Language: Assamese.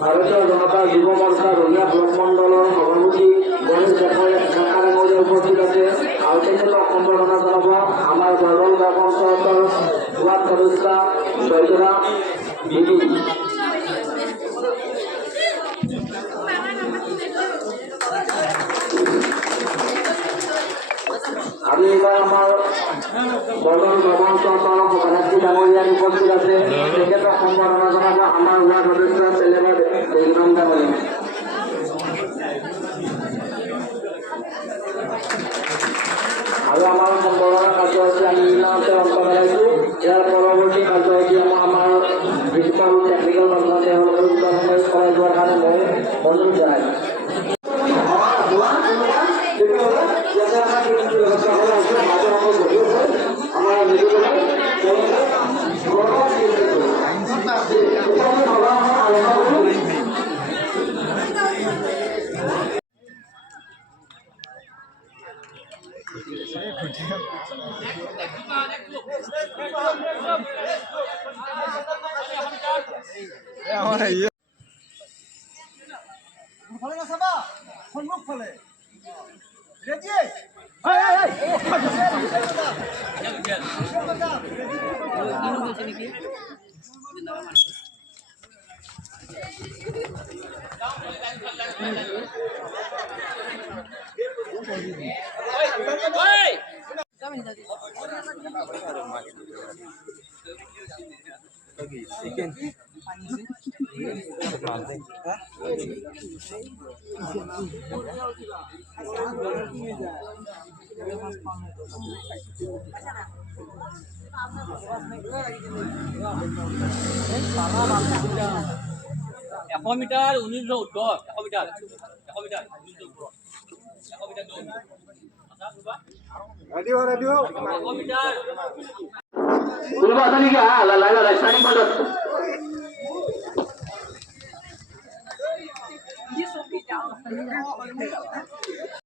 ভারতীয় জনতা যুব মোর্চা রঙিয়া ব্লক মণ্ডলের সভাপতি গণেশ ডেকারে মধ্যে উপস্থিত আছে আর তেখেতক সম্বর্ধনা জানাব আমার গরল গাঁও পঞ্চায়তৰ ওয়াৰ্ড সদস্য চৈতৰা দিদি। আমি এবাৰ আমাৰ গৰল গাঁও পঞ্চায়তৰ সভানেত্ৰী ডাঙৰীয়াৰ উপস্থিত আছে তেখেতক সম্বৰ্ধনা জানাব আমাৰ ওয়াৰ্ড সদস্য চেলেবাৰ বেগম ডাঙৰীয়া। আৰু আমাৰ সম্বৰ্ধনা কাৰ্যসূচী আমি ইমানতে অন্ত পেলাইছোঁ। ইয়াৰ পৰৱৰ্তী কাৰ্যসূচী আমাৰ প্ৰিন্সিপাল টেকনিকেল মানুহ তেওঁলোকৰ কৰাই যোৱাৰ কাৰণে মই অনুৰোধ জনাইছোঁ। এশ মিটাৰ 19 উত্তৰ 100 মিটাৰ 100 মিটাৰ 19 উত্তৰ 100 মিটাৰ দৌৰ ৰেডি হৈ 100 মিটাৰ কোনোবা আছে নেকি? লাইভ স্টাৰ্টিং পইণ্টত